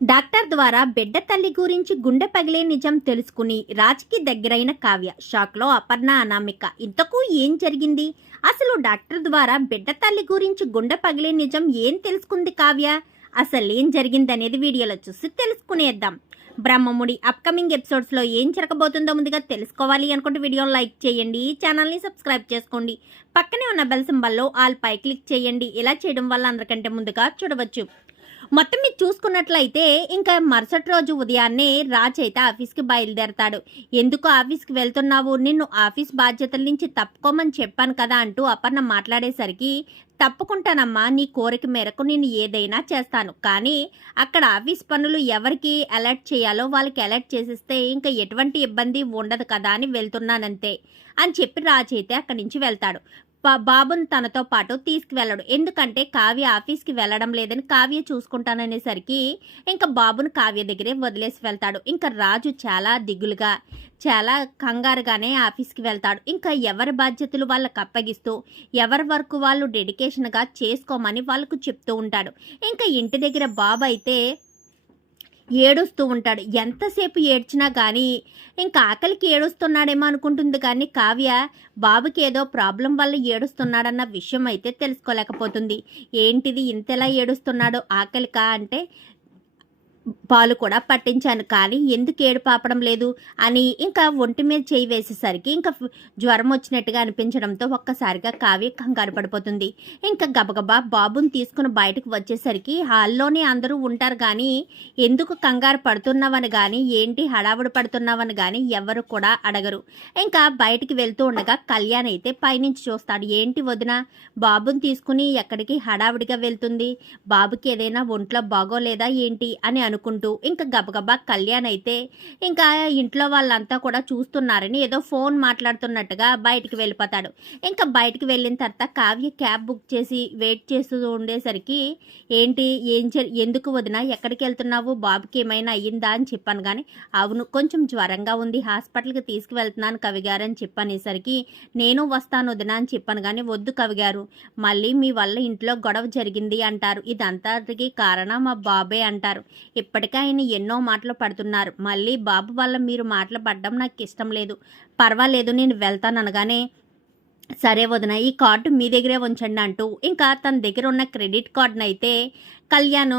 Doctor ద్వారా బిడ్డ తల్లి గురించి గుండె పగిలే నిజం తెలుసుకుని రాజ్కి దగ్గరైన కావ్య. షాక్లో అపర్ణ అనామిక ఇంతకు ఏం జరిగింది? అసలు డాక్టర్ ద్వారా బిడ్డ తల్లి గురించి గుండె పగిలే నిజం ఏం తెలుసుకుంది కావ్య? అసలు ఏం జరిగింది అనేది వీడియోలో చూసి తెలుసుకునేద్దాం. బ్రహ్మముడి అప్కమింగ్ ఎపిసోడ్స్లో ఏం జరగబోతుందో ముందుగా తెలుసుకోవాలి అనుకుంటే వీడియోని లైక్ చేయండి ఛానల్ని సబ్స్క్రైబ్ చేసుకోండి. పక్కనే ఉన్న బెల్ సింబల్లో ఆల్ పై క్లిక్ చేయండి. ఇలా చేయడం వల్ల అందరికంటే ముందుగా చూడవచ్చు. మొత్తం మీరు చూసుకున్నట్లయితే ఇంకా మరుసటి రోజు ఉదయాన్నే రాజ్ అయితే ఆఫీస్కి బయలుదేరతాడు. ఎందుకు ఆఫీస్కి వెళ్తున్నావు? నిన్ను ఆఫీస్ బాధ్యతల నుంచి తప్పుకోమని చెప్పాను కదా అంటూ అపర్ణ మాట్లాడేసరికి తప్పుకుంటానమ్మా నీ కోరిక మేరకు నేను ఏదైనా చేస్తాను. కానీ అక్కడ ఆఫీస్ పనులు ఎవరికి అలర్ట్ చేయాలో వాళ్ళకి అలర్ట్ చేసేస్తే ఇంకా ఎటువంటి ఇబ్బంది ఉండదు కదా అని వెళ్తున్నానంతే అని చెప్పి రాజ్ అయితే అక్కడి నుంచి వెళ్తాడు. బాబుని తనతో పాటు తీసుకువెళ్ళడు. ఎందుకంటే కావ్య ఆఫీస్కి వెళ్ళడం లేదని కావ్య చూసుకుంటాననేసరికి ఇంకా బాబుని కావ్య దగ్గరే వదిలేసి వెళ్తాడు. ఇంకా రాజు చాలా దిగులుగా చాలా కంగారుగానే ఆఫీస్కి వెళ్తాడు. ఇంకా ఎవరి బాధ్యతలు వాళ్ళకి అప్పగిస్తూ ఎవరి వరకు వాళ్ళు డెడికేషన్గా చేసుకోమని వాళ్ళకు చెప్తూ ఉంటాడు. ఇంకా ఇంటి దగ్గర బాబు అయితే ఏడుస్తూ ఉంటాడు. ఎంతసేపు ఏడ్చినా కానీ ఇంకా ఆకలికి ఏడుస్తున్నాడేమో అనుకుంటుంది కానీ కావ్య బాబుకి ఏదో ప్రాబ్లం వల్ల ఏడుస్తున్నాడన్న విషయం అయితే తెలుసుకోలేకపోతుంది. ఏంటిది ఇంతలా ఏడుస్తున్నాడో ఆకలికా అంటే పాలు కూడా పట్టించాను. కానీ ఎందుకు ఏడు పాపడం లేదు అని ఇంకా ఒంటి మీద చేయి వేసేసరికి ఇంకా జ్వరం వచ్చినట్టుగా అనిపించడంతో ఒక్కసారిగా కావ్య కంగారు పడిపోతుంది. ఇంకా గబగబా బాబుని తీసుకుని బయటకు వచ్చేసరికి హాల్లోనే అందరూ ఉంటారు కానీ ఎందుకు కంగారు పడుతున్నావని కానీ ఏంటి హడావుడి పడుతున్నావని కానీ ఎవరు కూడా అడగరు. ఇంకా బయటికి వెళ్తూ ఉండగా కళ్యాణ్ అయితే పైనుంచి చూస్తాడు. ఏంటి వదిన బాబుని తీసుకుని ఎక్కడికి హడావుడిగా వెళ్తుంది? బాబుకి ఏదైనా ఒంట్లో బాగోలేదా ఏంటి? అని అనుకుంటూ ఇంకా గబగబా కళ్యాణ్ అయితే ఇంకా ఇంట్లో వాళ్ళంతా కూడా చూస్తున్నారని ఏదో ఫోన్ మాట్లాడుతున్నట్టుగా బయటికి వెళ్ళిపోతాడు. ఇంకా బయటికి వెళ్ళిన తర్వాత కావ్య క్యాబ్ బుక్ చేసి వెయిట్ చేస్తూ ఉండేసరికి ఏంటి ఏం ఎందుకు వదిన ఎక్కడికి వెళ్తున్నావు? బాబుకి ఏమైనా అయ్యిందా? అని చెప్పాను కానీ అవును కొంచెం జ్వరంగా ఉంది హాస్పిటల్కి తీసుకువెళ్తున్నాను కవిగారు అని చెప్పనేసరికి నేను వస్తాను వదిన అని చెప్పాను కానీ వద్దు కవిగారు మళ్ళీ మీ వల్ల ఇంట్లో గొడవ జరిగింది అంటారు. ఇదంతటికి కారణం మా బాబే అంటారు. ఇప్పటికే ఆయన ఎన్నో మాటలు పడుతున్నారు. మళ్ళీ బాబు వల్ల మీరు మాటలు పడడం నాకు ఇష్టం లేదు. పర్వాలేదు నేను వెళ్తాను అనగానే సరే వదిన ఈ కార్డు మీ దగ్గరే ఉంచండి అంటూ ఇంకా తన దగ్గర ఉన్న క్రెడిట్ కార్డునైతే కళ్యాణ్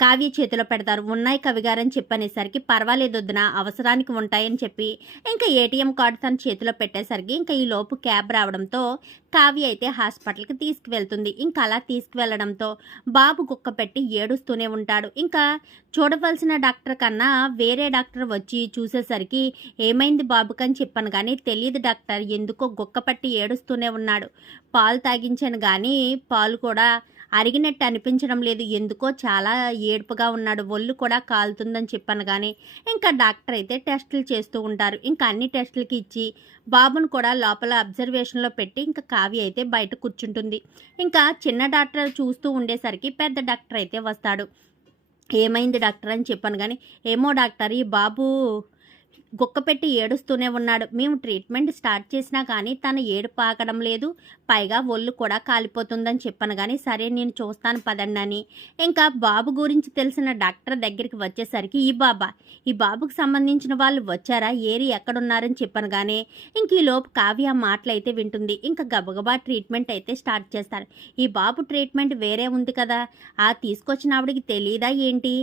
కావ్య చేతిలో పెడతారు ఉన్నాయి కవిగారని చెప్పనేసరికి పర్వాలేదు వద్దున అవసరానికి ఉంటాయని చెప్పి ఇంకా ఏటీఎం కార్డు తన చేతిలో పెట్టేసరికి ఇంకా ఈ లోపు క్యాబ్ రావడంతో కావ్య అయితే హాస్పిటల్కి తీసుకువెళ్తుంది. ఇంకా అలా తీసుకువెళ్ళడంతో బాబు కుక్క పెట్టి ఏడుస్తూనే ఉంటాడు. ఇంకా చూడవలసిన డాక్టర్ కన్నా వేరే డాక్టర్ వచ్చి చూసేసరికి ఏమైంది బాబుకని చెప్పాను కానీ తెలియదు డాక్టర్ ఎందుకో గుక్క పట్టి ఏడుస్తూనే ఉన్నాడు. పాలు తాగించాను కానీ పాలు కూడా అరిగినట్టు అనిపించడం లేదు. ఎందుకో చాలా ఏడుపుగా ఉన్నాడు. ఒళ్ళు కూడా కాలుతుందని చెప్పాను కానీ ఇంకా డాక్టర్ అయితే టెస్టులు చేస్తూ ఉంటారు. ఇంకా అన్ని టెస్టులకి ఇచ్చి బాబును కూడా లోపల అబ్జర్వేషన్లో పెట్టి ఇంకా కావ్య అయితే బయట కూర్చుంటుంది. ఇంకా చిన్న డాక్టర్ చూస్తూ ఉండేసరికి పెద్ద డాక్టర్ అయితే వస్తాడు. ఏమైంది డాక్టర్ అని చెప్పాను కానీ ఏమో డాక్టర్ ఈ బాబు గుక్కపెట్టి ఏడుస్తూనే ఉన్నాడు. మేము ట్రీట్మెంట్ స్టార్ట్ చేసినా కానీ తన ఏడు పాకడం లేదు. పైగా ఒళ్ళు కూడా కాలిపోతుందని చెప్పాను కానీ సరే నేను చూస్తాను పదండి అని. ఇంకా బాబు గురించి తెలిసిన డాక్టర్ దగ్గరికి వచ్చేసరికి ఈ బాబా ఈ బాబుకు సంబంధించిన వాళ్ళు వచ్చారా? ఏరి ఎక్కడున్నారని చెప్పాను కానీ ఇంక ఈ లోపు కావ్య మాటలైతే మాటలు అయితే వింటుంది. ఇంకా గబగబా ట్రీట్మెంట్ అయితే స్టార్ట్ చేస్తారు. ఈ బాబు ట్రీట్మెంట్ వేరే ఉంది కదా. ఆ తీసుకొచ్చిన ఆవిడికి తెలియదా ఏంటి?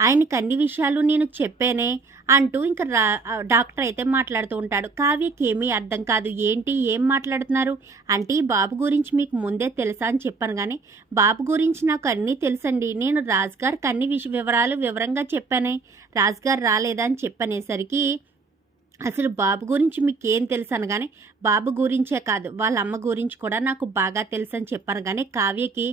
ఆయనకి అన్ని విషయాలు నేను చెప్పానే అంటూ ఇంకా రా డాక్టర్ అయితే మాట్లాడుతూ ఉంటాడు. కావ్యకి ఏమీ అర్థం కాదు. ఏంటి? ఏం మాట్లాడుతున్నారు? అంటే ఈ బాబు గురించి మీకు ముందే తెలుసా అని చెప్పాను కానీ బాబు గురించి నాకు అన్నీ తెలుసండి. నేను రాజుగారికి అన్ని విష వివరాలు వివరంగా చెప్పానే. రాజుగారు రాలేదా అని చెప్పనేసరికి అసలు బాబు గురించి మీకు ఏం తెలుసు అనగానే బాబు గురించే కాదు వాళ్ళ అమ్మ గురించి కూడా నాకు బాగా తెలుసు అని చెప్పాను కానీ కావ్యకి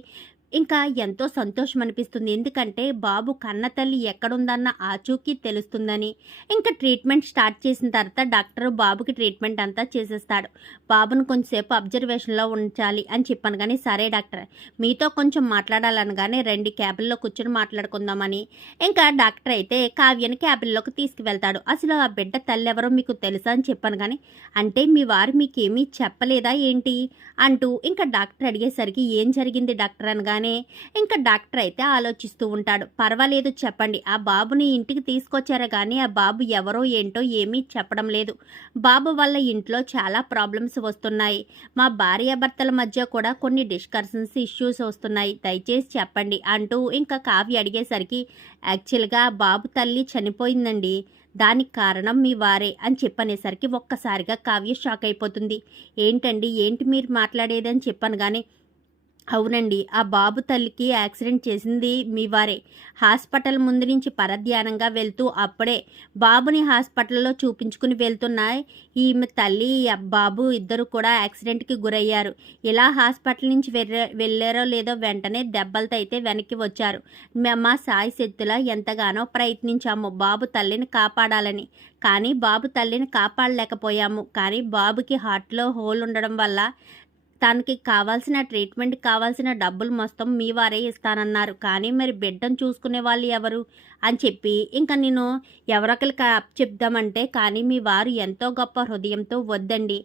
ఇంకా ఎంతో సంతోషం అనిపిస్తుంది ఎందుకంటే బాబు కన్న తల్లి ఎక్కడుందన్న ఆచూకీ తెలుస్తుందని. ఇంకా ట్రీట్మెంట్ స్టార్ట్ చేసిన తర్వాత డాక్టర్ బాబుకి ట్రీట్మెంట్ అంతా చేసేస్తాడు. బాబును కొంచెంసేపు అబ్జర్వేషన్లో ఉంచాలి అని చెప్పాను కానీ సరే డాక్టర్ మీతో కొంచెం మాట్లాడాలనగానే రెండు క్యాబుల్లో కూర్చొని మాట్లాడుకుందామని. ఇంకా డాక్టర్ అయితే కావ్యని క్యాబిన్లోకి తీసుకువెళ్తాడు. అసలు ఆ బిడ్డ తల్లి ఎవరో మీకు తెలుసా అని చెప్పాను కానీ అంటే మీ వారు మీకేమీ చెప్పలేదా ఏంటి? అంటూ ఇంకా డాక్టర్ అడిగేసరికి ఏం జరిగింది డాక్టర్ అనగా అనగానే ఇంకా డాక్టర్ అయితే ఆలోచిస్తూ ఉంటాడు. పర్వాలేదు చెప్పండి. ఆ బాబుని ఇంటికి తీసుకొచ్చారా కానీ ఆ బాబు ఎవరో ఏంటో ఏమీ చెప్పడం లేదు. బాబు వల్ల ఇంట్లో చాలా ప్రాబ్లమ్స్ వస్తున్నాయి. మా భార్యాభర్తల మధ్య కూడా కొన్ని డిస్కషన్స్ ఇష్యూస్ వస్తున్నాయి. దయచేసి చెప్పండి అంటూ ఇంకా కావ్య అడిగేసరికి యాక్చువల్గా ఆ బాబు తల్లి చనిపోయిందండి. దానికి కారణం మీ వారే అని చెప్పనేసరికి ఒక్కసారిగా కావ్య షాక్ అయిపోతుంది. ఏంటండి? ఏంటి మీరు మాట్లాడేది అని చెప్పాను కానీ అవునండి. ఆ బాబు తల్లికి యాక్సిడెంట్ చేసింది మీ వారే. హాస్పిటల్ ముందు నుంచి పరధ్యానంగా వెళ్తూ అప్పుడే బాబుని హాస్పిటల్లో చూపించుకుని వెళ్తున్న ఈమె తల్లి బాబు ఇద్దరు కూడా యాక్సిడెంట్కి గురయ్యారు. ఇలా హాస్పిటల్ నుంచి వెళ్ళారో లేదో వెంటనే దెబ్బలతో అయితే వెనక్కి వచ్చారు. మా సాయి శక్తుల ఎంతగానో ప్రయత్నించాము బాబు తల్లిని కాపాడాలని. కానీ బాబు తల్లిని కాపాడలేకపోయాము. కానీ బాబుకి హార్ట్లో హోల్ ఉండడం వల్ల తనకి కావాల్సిన ట్రీట్మెంట్ కావాల్సిన డబ్బులు మొత్తం మీ వారే ఇస్తానన్నారు. కానీ మరి బిడ్డను చూసుకునే వాళ్ళు ఎవరు? అని చెప్పి ఇంకా నేను ఎవరొకరికి చెప్దామంటే కానీ మీ వారు ఎంతో గొప్ప హృదయంతో వద్దండి.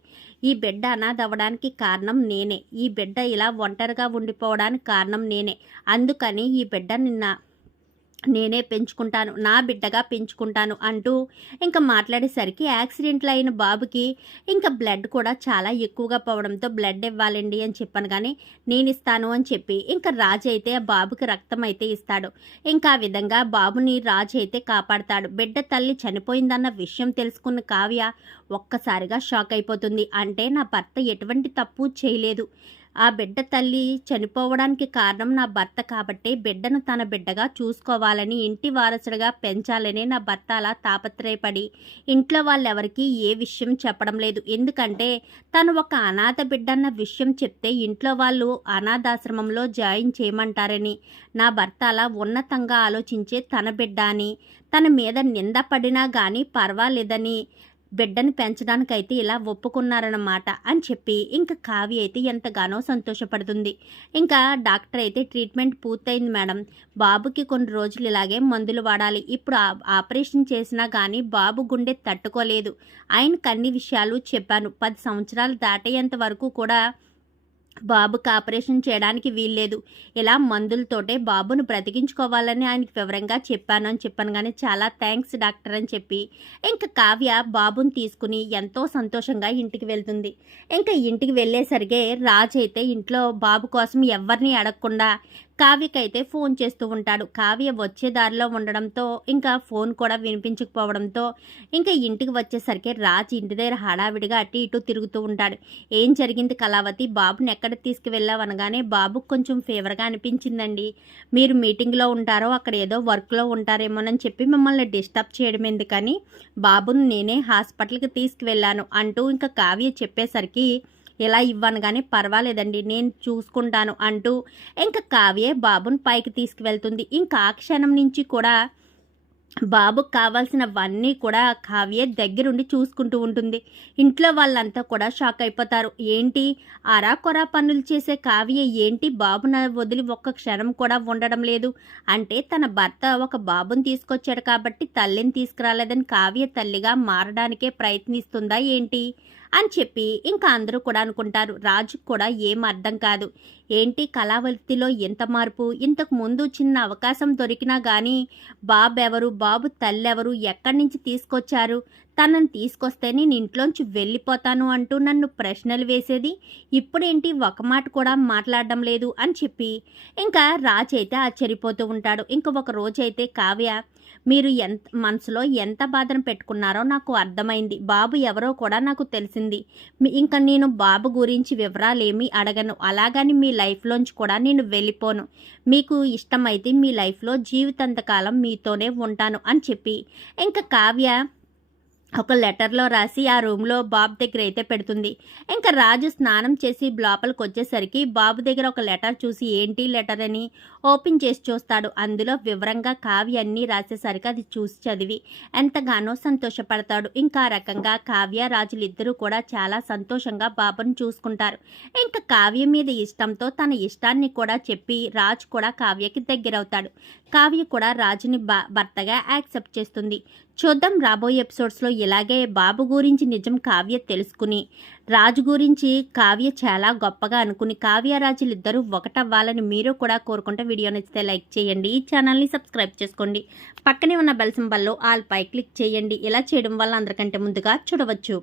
ఈ బిడ్డ అనాథవ్వడానికి కారణం నేనే. ఈ బిడ్డ ఇలా ఒంటరిగా ఉండిపోవడానికి కారణం నేనే. అందుకని ఈ బిడ్డ నిన్న నేనే పెంచుకుంటాను నా బిడ్డగా పెంచుకుంటాను అంటూ ఇంకా మాట్లాడేసరికి యాక్సిడెంట్లు అయిన బాబుకి ఇంకా బ్లడ్ కూడా చాలా ఎక్కువగా పోవడంతో బ్లడ్ ఇవ్వాలండి అని చెప్పాను కానీ నేను ఇస్తాను అని చెప్పి ఇంకా రాజు అయితే ఆ బాబుకి రక్తం అయితే ఇస్తాడు. ఇంకా ఆ విధంగా బాబుని రాజు అయితే కాపాడతాడు. బిడ్డ తల్లి చనిపోయిందన్న విషయం తెలుసుకున్న కావ్య ఒక్కసారిగా షాక్ అయిపోతుంది. అంటే నా భర్త ఎటువంటి తప్పు చేయలేదు. ఆ బిడ్డ తల్లి చనిపోవడానికి కారణం నా భర్త కాబట్టి బిడ్డను తన బిడ్డగా చూసుకోవాలని ఇంటి వారసుడిగా పెంచాలని నా భర్త అలా తాపత్రయపడి ఇంట్లో వాళ్ళెవరికీ ఏ విషయం చెప్పడం లేదు. ఎందుకంటే తను ఒక అనాథ బిడ్డన్న విషయం చెప్తే ఇంట్లో వాళ్ళు అనాథాశ్రమంలో జాయిన్ చేయమంటారని నా భర్త అలా ఉన్నతంగా ఆలోచించే తన బిడ్డ అని తన మీద నింద పడినా కానీ పర్వాలేదని బిడ్డను పెంచడానికైతే ఇలా ఒప్పుకున్నారన్నమాట అని చెప్పి ఇంకా కావ్య అయితే ఎంతగానో సంతోషపడుతుంది. ఇంకా డాక్టర్ అయితే ట్రీట్మెంట్ పూర్తయింది మేడం. బాబుకి కొన్ని రోజులు ఇలాగే మందులు వాడాలి. ఇప్పుడు ఆపరేషన్ చేసినా కానీ బాబు గుండె తట్టుకోలేదు. ఆయనకు అన్ని విషయాలు చెప్పాను. పది సంవత్సరాలు దాటేంత వరకు కూడా బాబుకి ఆపరేషన్ చేయడానికి వీల్లేదు. ఇలా మందులతోటే బాబును బ్రతికించుకోవాలని ఆయనకి వివరంగా చెప్పాను అని చెప్పాను కానీ చాలా థ్యాంక్స్ డాక్టర్ అని చెప్పి ఇంకా కావ్య బాబుని తీసుకుని ఎంతో సంతోషంగా ఇంటికి వెళ్తుంది. ఇంకా ఇంటికి వెళ్ళేసరికి రాజు అయితే ఇంట్లో బాబు కోసం ఎవరిని అడగకుండా కావ్యకైతే ఫోన్ చేస్తూ ఉంటాడు. కావ్య వచ్చే దారిలో ఉండడంతో ఇంకా ఫోన్ కూడా వినిపించకపోవడంతో ఇంకా ఇంటికి వచ్చేసరికి రాజు ఇంటి దగ్గర హడావిడిగా అటు ఇటు తిరుగుతూ ఉంటాడు. ఏం జరిగింది కళావతి? బాబుని ఎక్కడ తీసుకువెళ్ళావు అనగానే బాబుకు కొంచెం ఫీవర్గా అనిపించిందండి. మీరు మీటింగ్లో ఉంటారో అక్కడ ఏదో వర్క్లో ఉంటారేమోనని చెప్పి మిమ్మల్ని డిస్టర్బ్ చేయడం ఎందుకని? బాబుని నేనే హాస్పిటల్కి తీసుకువెళ్ళాను అంటూ ఇంకా కావ్య చెప్పేసరికి ఇలా ఇవ్వను కానీ పర్వాలేదండి నేను చూసుకుంటాను అంటూ ఇంకా కావ్య బాబుని పైకి తీసుకువెళ్తుంది. ఇంకా ఆ క్షణం నుంచి కూడా బాబుకు కావాల్సినవన్నీ కూడా కావ్య దగ్గరుండి చూసుకుంటూ ఉంటుంది. ఇంట్లో వాళ్ళంతా కూడా షాక్ అయిపోతారు. ఏంటి? అరా కొరా పనులు చేసే కావ్య ఏంటి? బాబున వదిలి ఒక్క క్షణం కూడా ఉండడం లేదు. అంటే తన భర్త ఒక బాబుని తీసుకొచ్చాడు కాబట్టి తల్లిని తీసుకురాలేదని కావ్య తల్లిగా మారడానికే ప్రయత్నిస్తుందా ఏంటి? అని చెప్పి ఇంకా అందరూ కూడా అనుకుంటారు. రాజుకు కూడా ఏం అర్థం కాదు. ఏంటి కళావృత్తిలో ఎంత మార్పు? ఇంతకు ముందు చిన్న అవకాశం దొరికినా కానీ బాబు ఎవరు బాబు తల్లెవరు ఎక్కడి నుంచి తీసుకొచ్చారు? తనని తీసుకొస్తే నేను ఇంట్లోంచి వెళ్ళిపోతాను అంటూ నన్ను ప్రశ్నలు వేసేది. ఇప్పుడేంటి? ఒక మాట కూడా మాట్లాడడం లేదు అని చెప్పి. ఇంకా రాజైతే అయితే ఆశ్చర్యపోతూ ఉంటాడు. ఇంకా ఒక రోజైతే కావ్య మీరు ఎంత మనసులో ఎంత బాధను పెట్టుకున్నారో నాకు అర్థమైంది. బాబు ఎవరో కూడా నాకు తెలిసింది. ఇంకా నేను బాబు గురించి వివరాలేమీ అడగను. అలాగని మీ లైఫ్లోంచి కూడా నేను వెళ్ళిపోను. మీకు ఇష్టమైతే మీ లైఫ్లో జీవితాంతకాలం మీతోనే ఉంటాను అని చెప్పి. ఇంకా కావ్య ఒక లెటర్లో రాసి ఆ రూమ్లో బాబు దగ్గర అయితే పెడుతుంది. ఇంకా రాజు స్నానం చేసి లోపలికి వచ్చేసరికి బాబు దగ్గర ఒక లెటర్ చూసి ఏంటి లెటర్ అని? ఓపెన్ చేసి చూస్తాడు. అందులో వివరంగా కావ్య అన్నీ రాసేసరికి అది చూసి చదివి ఎంతగానో సంతోషపడతాడు. ఇంకా రకంగా కావ్య రాజులు ఇద్దరూ కూడా చాలా సంతోషంగా బాబుని చూసుకుంటారు. ఇంకా కావ్య మీద ఇష్టంతో తన ఇష్టాన్ని కూడా చెప్పి రాజు కూడా కావ్యకి దగ్గరవుతాడు. కావ్య కూడా రాజుని భర్తగా యాక్సెప్ట్ చేస్తుంది. చూద్దాం రాబోయే ఎపిసోడ్స్లో ఇలాగే బాబు గురించి నిజం కావ్య తెలుసుకుని రాజు గురించి కావ్య చాలా గొప్పగా అనుకుని కావ్య రాజులు ఇద్దరూ ఒకటవ్వాలని మీరు కూడా కోరుకుంటే వీడియో నచ్చితే లైక్ చేయండి ఈ ఛానల్ని సబ్స్క్రైబ్ చేసుకోండి. పక్కనే ఉన్న బెల్ సింబల్లో ఆల్ పై క్లిక్ చేయండి. ఇలా చేయడం వల్ల అందరికంటే ముందుగా చూడవచ్చు.